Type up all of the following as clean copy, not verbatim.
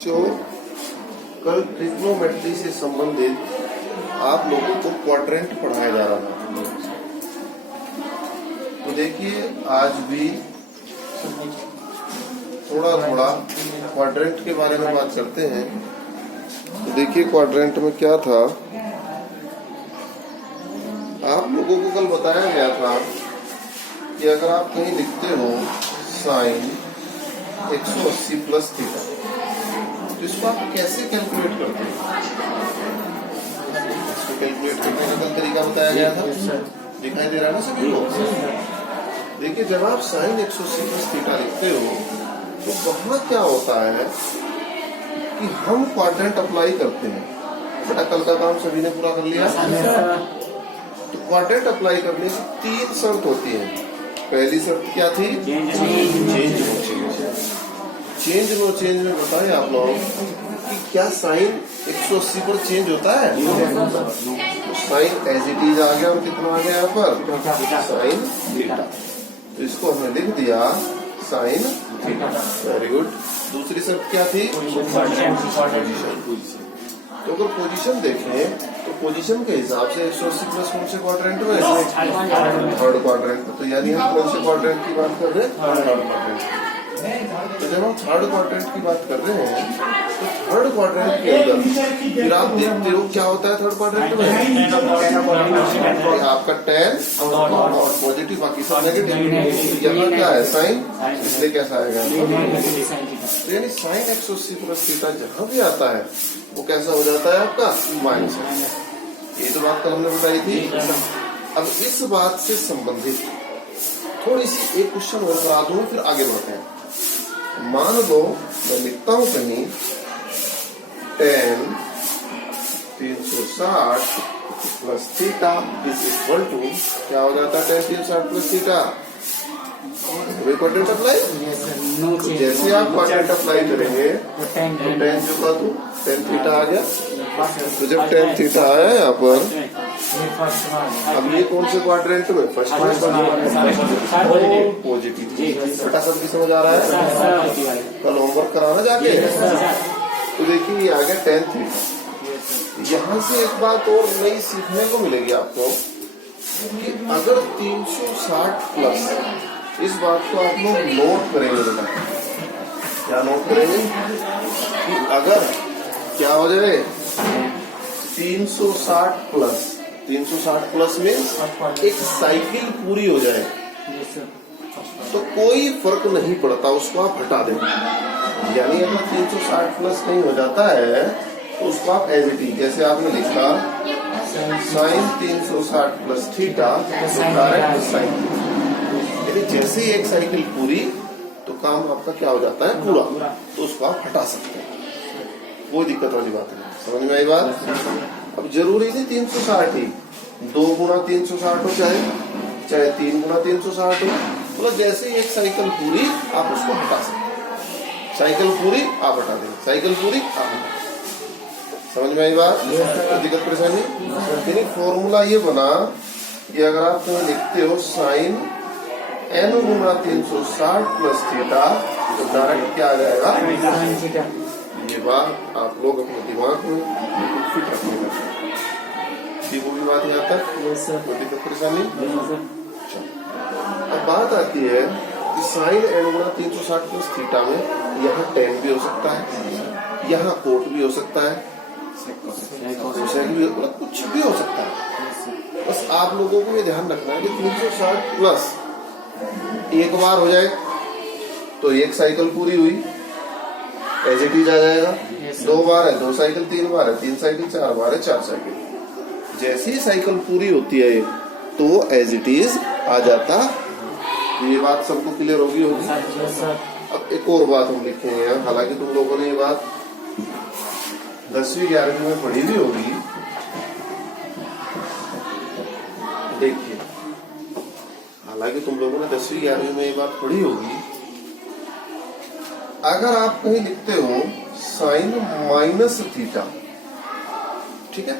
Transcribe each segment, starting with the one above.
जो कल ट्रिग्नोमेट्री से संबंधित आप लोगों को क्वाड्रेंट पढ़ाया जा रहा था। तो देखिए आज भी थोड़ा थोड़ा क्वाड्रेंट के बारे में बात करते हैं। तो देखिए क्वाड्रेंट में क्या था, आप लोगों को कल बताया गया था कि अगर आप कहीं लिखते हो साइन 180 प्लस थीटा, तो इसको आप कैसे कैलकुलेट करते हैं? इसको कैलकुलेट करने का कल तरीका बताया गया था, दिखाई दे रहा है ना सभी लोग। देखिए जब आप साइन 180 प्लस थीटा लिखते हो तो वहां क्या होता है कि हम क्वाड्रेंट अप्लाई करते हैं। बेटा कल का काम सभी ने पूरा कर लिया। तो क्वाड्रेंट अप्लाई करने की तीन शर्त होती है। पहली शर्त क्या थी? चेंज नो चेंज में बताएं आप लोग कि क्या साइन 180 पर चेंज होता है? तो साइन एज इट इज आ गया और कितना आ गया यहाँ पर? Sine theta. तो इसको हमने लिख दिया साइन थीटा। Very good. दूसरी शर्त क्या थी? पोजीशन। तो अगर पोजीशन देखें तो पोजीशन के हिसाब से 180 प्लस कौन से क्वाड्रेंट में? थर्ड क्वाड्रेंट में। तो यानी हम कौन से क्वाड्रेंट की बात कर रहे हैं? Third quadrant. तो जब हम थर्ड क्वाड्रेंट की बात कर रहे हैं तो थर्ड क्वाड्रेंट के अंदर फिर आप देखते हो क्या होता है थर्ड क्वाड्रेंट में? आपका टेन और पॉजिटिव, बाकी सब नेगेटिव। यहाँ क्या है? साइन, इसलिए कैसा आएगा? तो यानी साइन 180 प्लस थीटा जहाँ भी आता है वो कैसा हो जाता है आपका? माइनस। ये तो बात कल हमने बताई थी। अब इस बात से संबंधित थोड़ी सी एक क्वेश्चन और करा दूं, फिर आगे बढ़ते हैं। मान लो मैं लिखता हूं कहीं tan 360 plus theta is equal to, क्या हो जाता है? tan 360 plus theta. Quadrant apply. जैसे आप क्वाड्रेंट अप्लाई करेंगे तो tan जो का तो tan थीटा आ गया। तो जब tan थीटा आया यहाँ पर, अब ये कौन से क्वाड्रेंट में? First positive. बेटा सब की समझ आ रहा है? कल होमवर्क कराना जाके। तो देखिए ये आ गया tan थीटा। यहाँ से एक बात और नई सीखने को मिलेगी आपको कि अगर 360 प्लस, इस बात को आप लोग नोट करेंगे। बेटा क्या नोट करेंगे? कि अगर क्या हो जाए 360 प्लस, 360 प्लस में एक साइकिल पूरी हो जाए तो कोई फर्क नहीं पड़ता, उसको आप हटा दें। यानी अगर 360 प्लस नहीं हो जाता है तो उसको आप एज इट इज, जैसे आपने लिखा साइन 360 प्लस थीटा तो डायरेक्ट साइन। यदि जैसे ही एक साइकिल पूरी तो काम आपका क्या हो जाता है? पूरा। तो उसको आप हटा सकते हैं, कोई दिक्कत वाली बात नहीं। समझ में आई बात? अब जरूरी नहीं 360 ही, 2 गुना 360 हो, चाहे 3 गुना 360 हो। मतलब जैसे ही एक साइकिल पूरी आप उसको हटा सकते हैं। साइकिल पूरी आप हटा दें, साइकिल पूरी आप हटा दें। समझ में आई बात? दिक्कत परेशानी? यानी फॉर्मूला ये बना कि अगर आप लिखते हो साइन n गुना 360 प्लस थीटा तो डायरेक्ट क्या आ जाएगा? ये बात आप लोग अपने दिमाग में फिट रखने का। वो भी बात यहाँ तक कोई दिक्कत परेशानी? अब बात आती है कि साइन n गुना 360 प्लस थीटा में यहाँ tan भी हो सकता है, यहाँ कोट भी हो सकता है, कुछ भी हो सकता है। बस आप लोगों को ये ध्यान रखना है कि 360 प्लस एक बार हो जाए तो एक साइकिल पूरी हुई, एज इट इज आ जाएगा। 2 बार है 2 साइकिल, 3 बार है 3 साइकिल, 4 बार है 4 साइकिल। जैसे ही साइकिल पूरी होती है तो एज इट इज आ जाता। ये बात सबको क्लियर होगी? अब एक और बात हम लिखेंगे, हालांकि तुम लोगों ने ये बात 10वीं 11वीं में पढ़ी भी होगी। देखिए हालांकि तुम लोगों ने 10वीं 11वीं में ये बात पढ़ी होगी। अगर आप कहीं लिखते हो साइन माइनस थीटा, ठीक है,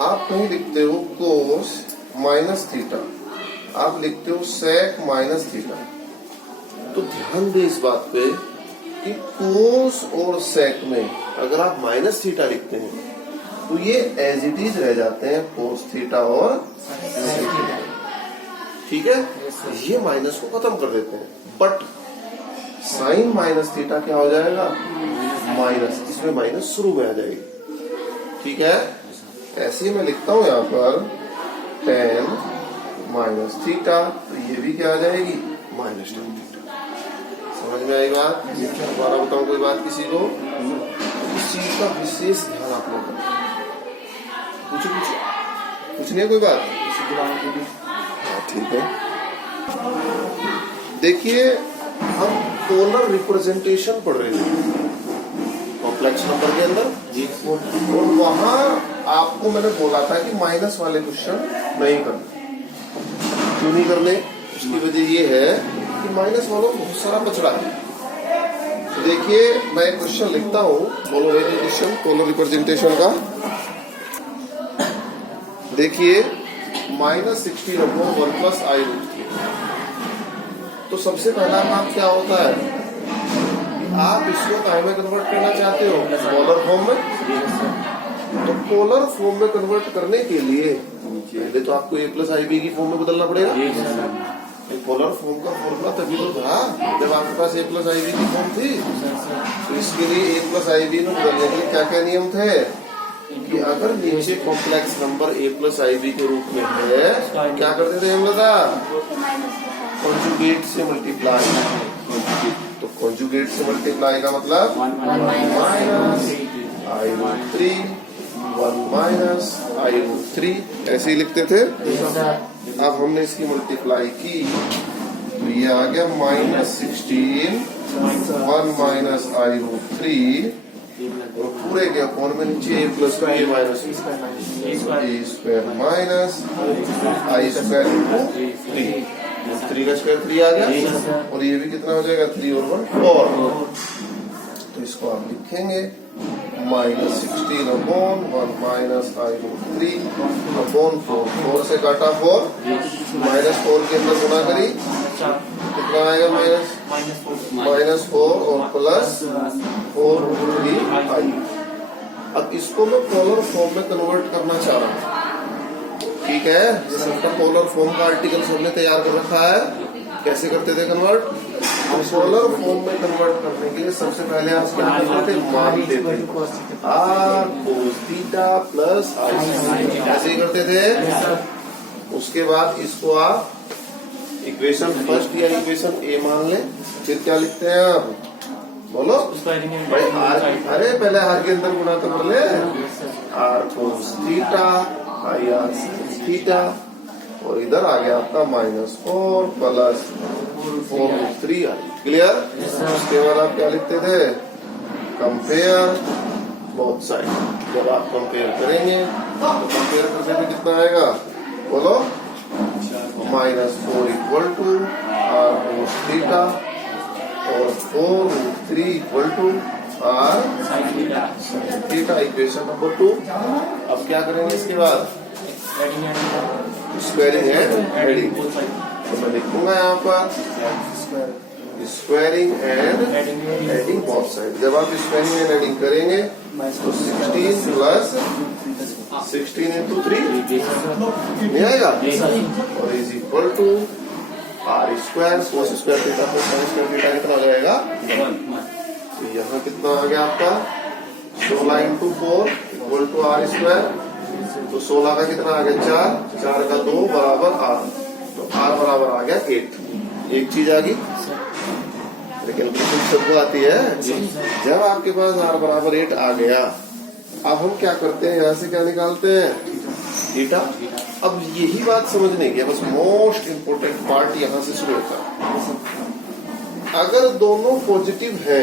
आप कहीं लिखते हो कोस माइनस थीटा, आप लिखते हो सेक माइनस थीटा, तो ध्यान दे इस बात पे कि कोस और सेक में अगर आप माइनस थीटा लिखते हैं तो ये एज इट इज रह जाते हैं कोस थीटा और सेक थीटा। ठीक है, ये माइनस को खत्म कर देते हैं। बट साइन माइनस थीटा क्या हो जाएगा? माइनस, इसमें माइनस शुरू में आ जाएगी। ठीक है, ऐसे ही मैं लिखता हूं यहाँ पर टेन माइनस थीटा, तो ये भी क्या आ जाएगी? Minus tan theta. समझ में आई बात? दोबारा बताऊं कोई बात किसी को? इस चीज का विशेष ध्यान आप लोग करें। कुछ नहीं है कोई बात? हाँ ठीक है। देखिए हम पोलर रिप्रेजेंटेशन पढ़ रहे हैं कॉम्प्लेक्स नंबर के अंदर, और वहां आपको मैंने बोला था कि माइनस वाले क्वेश्चन नहीं करने। क्यों नहीं करने? उसकी वजह ये है कि माइनस वालों को बहुत सारा बचड़ा है। तो देखिए मैं एक क्वेश्चन लिखता हूँ, बोलो एक क्वेश्चन पोलर रिप्रेजेंटेशन का। देखिए -16 अपॉन 1 प्लस आई रूट 3। तो सबसे पहला काम क्या होता है? आप इसको काय में कन्वर्ट करना चाहते हो? पोलर फॉर्म में। तो पोलर फॉर्म में कन्वर्ट करने के लिए पहले तो आपको a प्लस आई बी की फॉर्म में बदलना पड़ेगा। पोलर फॉर्म का फॉर्मूला तभी तो था जब आपके पास a प्लस आई बी की फॉर्म थी। तो इसके लिए a प्लस आई बी में बदलने के लिए क्या क्या नियम थे कि अगर नीचे complex number a plus i b के रूप में है, क्या करते थे हम लोग? कॉन्जुगेट से मल्टीप्लाई। तो कॉन्जुगेट से मल्टीप्लाई का मतलब माइनस आई रूट 3, 1 माइनस आई रूट 3, ऐसे ही लिखते थे। अब हमने इसकी मल्टीप्लाई की तो ये आ गया -16, 1 माइनस आई रूट 3, और पूरे के अपॉन में नीचे a प्लस का a minus a square minus I square into 3 का स्क्वायर 3 आ गया, और ये भी कितना हो जाएगा? 3 और 1 4। तो इसको आप लिखेंगे -16 अपॉन 1 माइनस आई रूट 3 अपॉन 4। 4 से काटा 4, -4 के अंदर गुणा करी, कितना आएगा? -4 और प्लस 4 रूट 3 आई। अब इसको मैं पोलर फॉर्म में कन्वर्ट करना चाह रहा हूँ। ठीक है, सबका पोलर फॉर्म का आर्टिकल सबने तैयार कर रखा है। कैसे करते थे कन्वर्ट? हम पोलर फॉर्म में कन्वर्ट करने के लिए सबसे पहले आप क्या करते थे? मान लेते थे आर कोस थीटा प्लस आई, ऐसे ही करते थे। उसके बाद इसको आप इक्वेशन फर्स्ट या इक्वेशन ए मान ले। फिर क्या लिखते हैं आप? बोलो भाई आर, अरे पहले आर के अंदर गुणा तो कर ले। R cos theta i r theta, और इधर आ गया आपका -4 प्लस 4 रूट 3 आई। क्लियर? उसके बाद आप क्या लिखते थे? Compare both side. जब आप कंपेयर करेंगे तो कंपेयर करने में कितना आएगा? बोलो -4 equal to r cos theta और 4 root 3 equal to r theta. Equation number 2। अब क्या करेंगे इसके बाद? Squaring and adding. तो मैं लिखूंगा यहाँ पर squaring and adding both side. जब आप स्क्वायरिंग एंड एडिंग करेंगे तो 16 प्लस 16 इंटू 3 नहीं आएगा, और is equal to r square cos square theta plus sine square theta कितना हो जाएगा? तो यहाँ कितना आ गया आपका? 16 into 4 equal to r square. तो 16 का कितना आ गया? 4, 4 का 2 बराबर आर। तो आर बराबर आ गया 8। एक चीज आ गई, लेकिन सबको आती है। जब आपके पास आर बराबर 8 आ गया, अब हम क्या करते हैं? यहाँ से क्या निकालते हैं? थीटा। अब यही बात समझने की है, बस मोस्ट इम्पोर्टेंट पार्ट यहाँ से शुरू होता है। अगर दोनों पॉजिटिव है,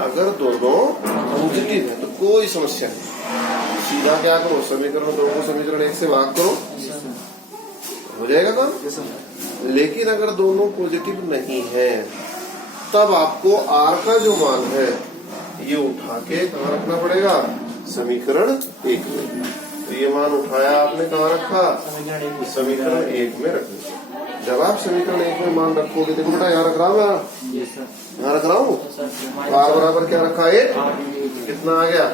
अगर दोनों पॉजिटिव है तो कोई समस्या नहीं। सीधा क्या करो? समीकरण 2 को समीकरण 1 से भाग करो, हो जाएगा काम। लेकिन अगर दोनों पॉजिटिव नहीं है, तब आपको आर का जो मान है ये उठा के कहाँ रखना पड़ेगा? समीकरण 1 में। तो ये मान उठाया आपने कहाँ रखा? समीकरण 1 में रखना। जब आप समीकरण 1 में मान रखोगे, देखो बेटा यहाँ रख रहा हूँ, यहाँ रख रहा हूँ, r बराबर क्या रखा है, कितना आ गया,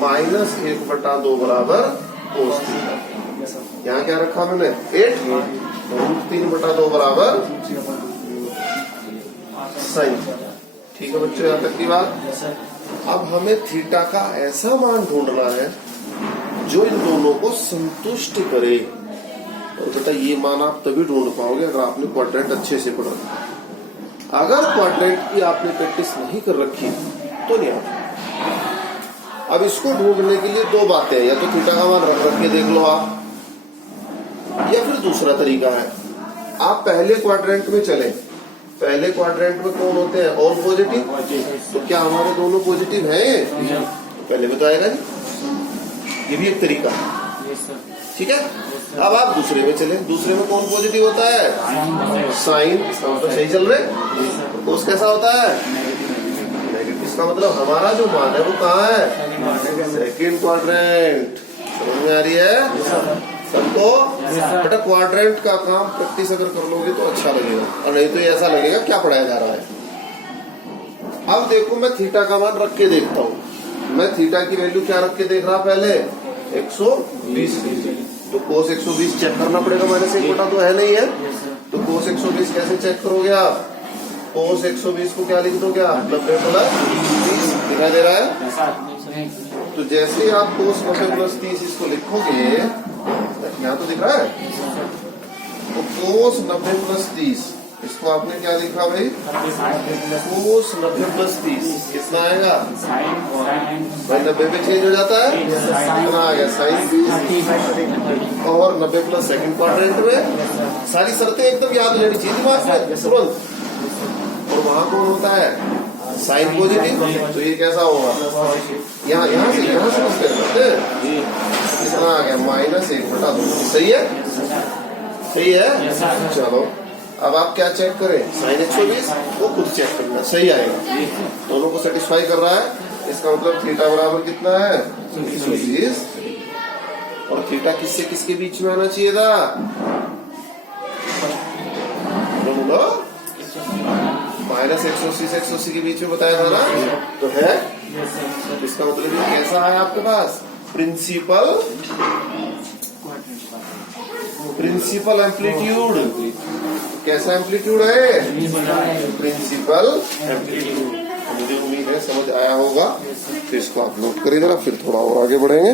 -1/2 बराबर कोस थीटा। यहाँ क्या रखा मैंने, 8, √3/2 बराबर साइन। ठीक है बच्चों, यहाँ तक की बात। अब हमें थीटा का ऐसा मान ढूंढना है जो इन दोनों को संतुष्ट करे। और बेटा ये मान आप तभी ढूंढ पाओगे अगर आपने क्वाड्रेंट अच्छे से पढ़ा। अगर क्वाड्रेंट की आपने प्रैक्टिस नहीं कर रखी तो नहीं आता। अब इसको ढूंढने के लिए दो बातें हैं, या तो थीटा का मान रख के देख लो आप, या फिर दूसरा तरीका है, आप पहले क्वाड्रेंट में चले। पहले क्वाड्रेंट में कौन होते हैं, ऑल पॉजिटिव। तो क्या हमारे दोनों पॉजिटिव हैं, पहले में तो आएगा नहीं। ये भी एक तरीका है, ठीक है। अब आप दूसरे में चले, दूसरे में कौन पॉजिटिव होता है, साइन। तो सही चल रहे, कोस कैसा होता है, नेगेटिव। इसका मतलब हमारा जो मान है वो कहाँ है, सेकेंड क्वाड्रेंट। समझ में आ रही है सबको। बेटा क्वाड्रेंट का काम प्रैक्टिस अगर कर लोगे तो अच्छा लगेगा, और नहीं तो ऐसा लगेगा क्या पढ़ाया जा रहा है। अब देखो मैं थीटा का मान रख के देखता हूँ। मैं थीटा की वैल्यू क्या रख के देख रहा, पहले 120। तो कोस 120 चेक करना पड़ेगा, -1/2 तो है नहीं है। तो कोस 120 कैसे चेक करोगे आप, कोस 120 को क्या लिख दोगे आप, 90 + 30 दिखाई दे रहा है। तो जैसे आप कोस 90 + 30 इसको लिखोगे, यहाँ तो दिख रहा है, तो कोस 90 + 30 इसको आपने क्या लिखा भाई, कोस 90 + 30 कितना आएगा भाई, 90 पे चेंज हो जाता है, कितना आ गया, sin 30। और 90 + सेकंड क्वाड्रेंट में सारी शर्तें एकदम याद लेनी चाहिए दिमाग में तुरंत। और वहां कौन होता है, साइन पॉजिटिव। तो ये कैसा होगा, यहाँ से कितना आ गया, -1/2। सही है, सही है। चलो अब आप क्या चेक करें, sin 120 वो खुद चेक करना, सही आएगा, दोनों को सेटिस्फाई कर रहा है। इसका मतलब थीटा बराबर कितना है, 120। और थीटा किससे किसके बीच में आना चाहिए था, बोलो, -180 से 180 के बीच में बताया था ना, तो है। इसका मतलब ये कैसा है आपके पास, प्रिंसिपल एम्पलीट्यूड। कैसा एम्पलीट्यूड है, प्रिंसिपल एम्पलीट्यूड। मुझे उम्मीद है समझ आया होगा। तो इसको आप नोट करिए जरा, फिर थोड़ा और आगे बढ़ेंगे।